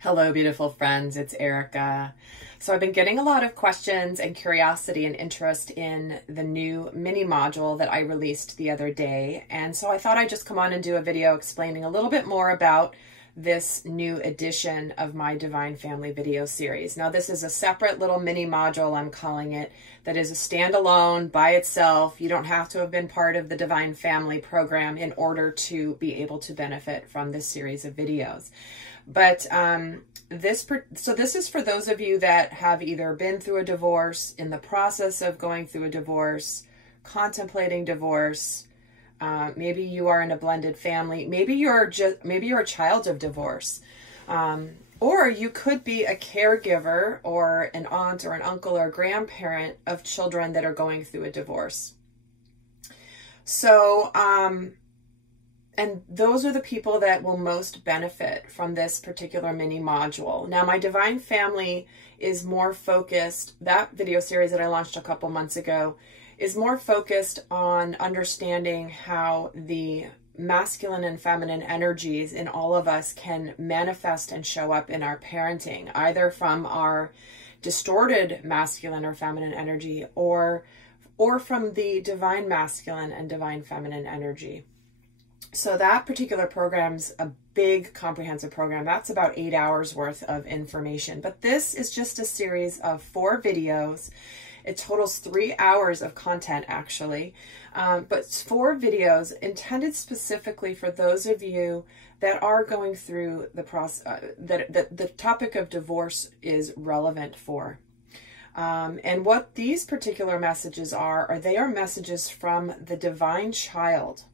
Hello, beautiful friends. It's Erika. So I've been getting a lot of questions and curiosity and interest in the new mini module that I released the other day. And so I thought I'd just come on and do a video explaining a little bit more about this new edition of my Divine Family video series. Now, this is a separate little mini module, I'm calling it, that is a standalone by itself. You don't have to have been part of the Divine Family program in order to be able to benefit from this series of videos. But this is for those of you that have either been through a divorce, in the process of going through a divorce, contemplating divorce. Maybe you are in a blended family. Maybe you're a child of divorce, or you could be a caregiver or an aunt or an uncle or a grandparent of children that are going through a divorce. So, and those are the people that will most benefit from this particular mini module. Now, my Divine Family is more focused, that video series that I launched a couple months ago is more focused on understanding how the masculine and feminine energies in all of us can manifest and show up in our parenting, either from our distorted masculine or feminine energy or from the divine masculine and divine feminine energy. So that particular program's a big comprehensive program. That's about 8 hours worth of information. But this is just a series of 4 videos. It totals 3 hours of content, actually. But 4 videos intended specifically for those of you that are going through the process, that the topic of divorce is relevant for. And what these particular messages are they are messages from the divine child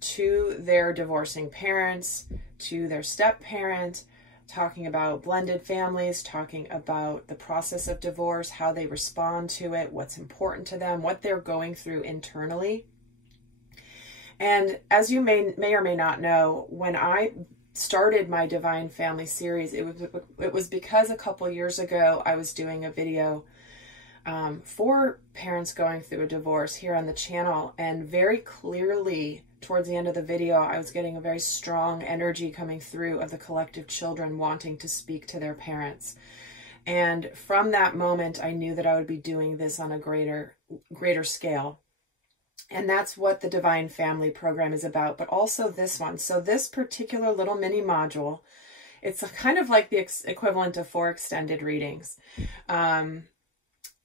to their divorcing parents, to their step-parent, talking about blended families, talking about the process of divorce, how they respond to it, what's important to them, what they're going through internally. And as you may or may not know, when I started my Divine Family series, it was because a couple years ago I was doing a video for parents going through a divorce here on the channel, and very clearly towards the end of the video, I was getting a very strong energy coming through of the collective children wanting to speak to their parents. And from that moment, I knew that I would be doing this on a greater scale. And that's what the Divine Family program is about, but also this one. So this particular little mini module, it's kind of like the equivalent of 4 extended readings,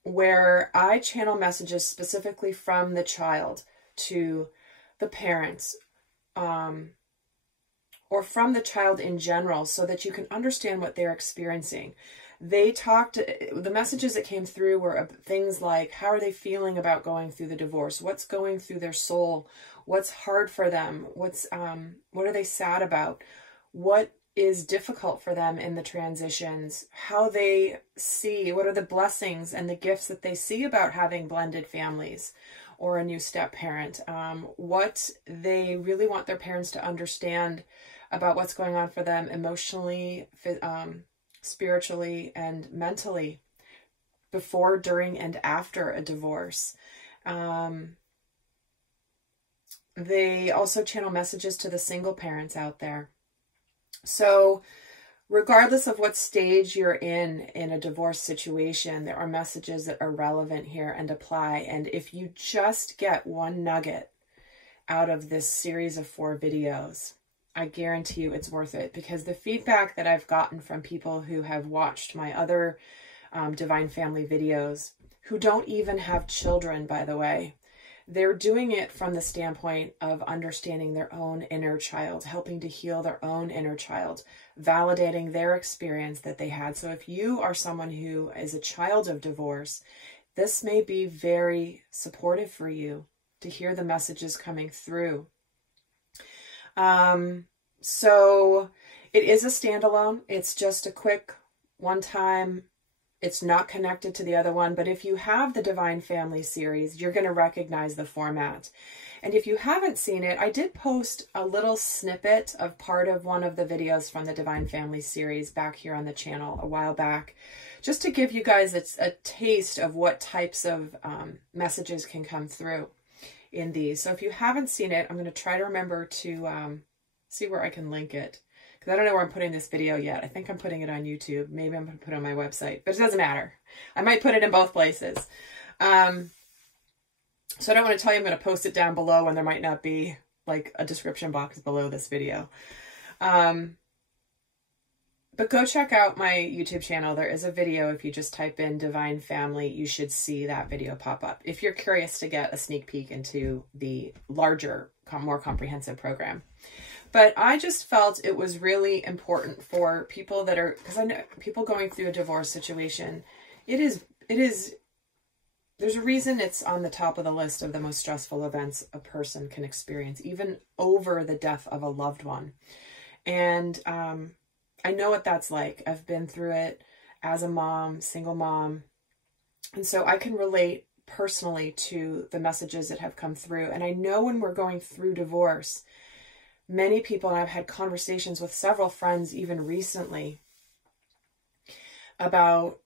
where I channel messages specifically from the child to the parents, or from the child in general, so that you can understand what they're experiencing. The messages that came through were things like, how are they feeling about going through the divorce? What's going through their soul? What's hard for them? What are they sad about? What is difficult for them in the transitions? How they see, what are the blessings and the gifts that they see about having blended families or a new step-parent, what they really want their parents to understand about what's going on for them emotionally, spiritually, and mentally before, during, and after a divorce. They also channel messages to the single parents out there. So regardless of what stage you're in a divorce situation, there are messages that are relevant here and apply. And if you just get one nugget out of this series of 4 videos, I guarantee you it's worth it, because the feedback that I've gotten from people who have watched my other Divine Family videos, who don't even have children, by the way, they're doing it from the standpoint of understanding their own inner child, helping to heal their own inner child, validating their experience that they had. So if you are someone who is a child of divorce, this may be very supportive for you to hear the messages coming through. So it is a standalone. It's just a quick one-time. It's not connected to the other one, but if you have the Divine Family series, you're going to recognize the format. And if you haven't seen it, I did post a little snippet of part of one of the videos from the Divine Family series back here on the channel a while back, just to give you guys a taste of what types of messages can come through in these. So if you haven't seen it, I'm going to try to remember to see where I can link it, because I don't know where I'm putting this video yet. I think I'm putting it on YouTube. Maybe I'm going to put it on my website, but it doesn't matter. I might put it in both places. So I don't want to tell you I'm going to post it down below when there might not be like a description box below this video. But go check out my YouTube channel. There is a video. If you just type in Divine Family, you should see that video pop up if you're curious to get a sneak peek into the larger, more comprehensive program. But I just felt it was really important for people that are, because I know people going through a divorce situation, there's a reason it's on the top of the list of the most stressful events a person can experience, even over the death of a loved one. And I know what that's like. I've been through it as a mom, single mom. And so I can relate personally to the messages that have come through. And I know when we're going through divorce, many people, and I've had conversations with several friends even recently about,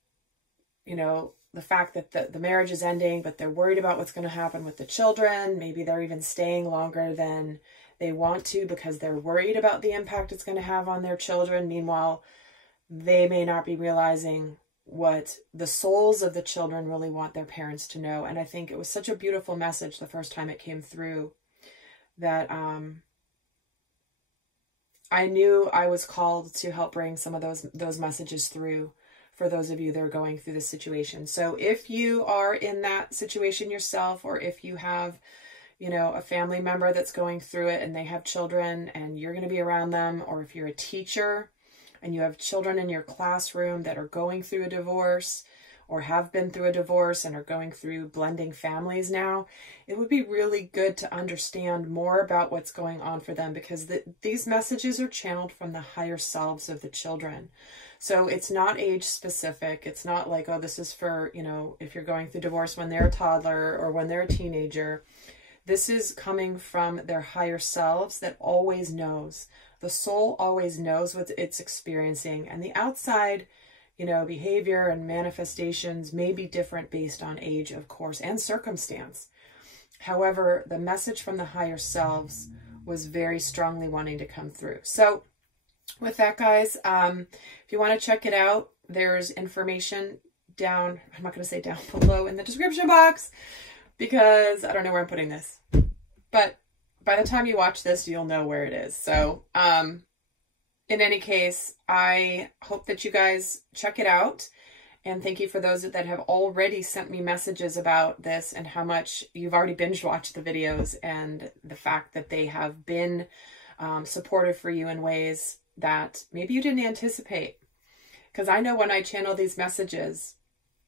you know, the fact that the marriage is ending, but they're worried about what's going to happen with the children. Maybe they're even staying longer than they want to because they're worried about the impact it's going to have on their children. Meanwhile, they may not be realizing what the souls of the children really want their parents to know. And I think it was such a beautiful message the first time it came through that I knew I was called to help bring some of those messages through for those of you that are going through this situation. So if you are in that situation yourself, or if you have, you know, a family member that's going through it and they have children and you're going to be around them, or if you're a teacher and you have children in your classroom that are going through a divorce or have been through a divorce and are going through blending families now, it would be really good to understand more about what's going on for them, because these messages are channeled from the higher selves of the children. So it's not age specific. It's not like, oh, this is for, you know, if you're going through divorce when they're a toddler or when they're a teenager. This is coming from their higher selves that always knows. The soul always knows what it's experiencing. And the outside, you know, behavior and manifestations may be different based on age, of course, and circumstance. However, the message from the higher selves was very strongly wanting to come through. So with that, guys, if you want to check it out, there's information down, I'm not going to say down below in the description box, because I don't know where I'm putting this. But by the time you watch this, you'll know where it is. So, in any case, I hope that you guys check it out. And thank you for those that have already sent me messages about this and how much you've already binge watched the videos, and the fact that they have been supportive for you in ways that maybe you didn't anticipate. Because I know when I channel these messages,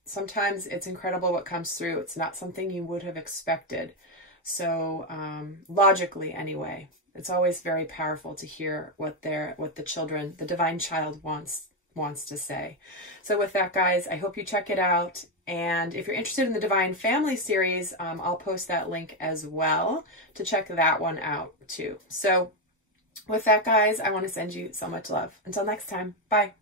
sometimes it's incredible what comes through. It's not something you would have expected. So logically anyway, it's always very powerful to hear what the children, the divine child wants to say. So with that, guys, I hope you check it out. And if you're interested in the Divine Family series, I'll post that link as well to check that one out too. So with that, guys, I want to send you so much love. Until next time, bye.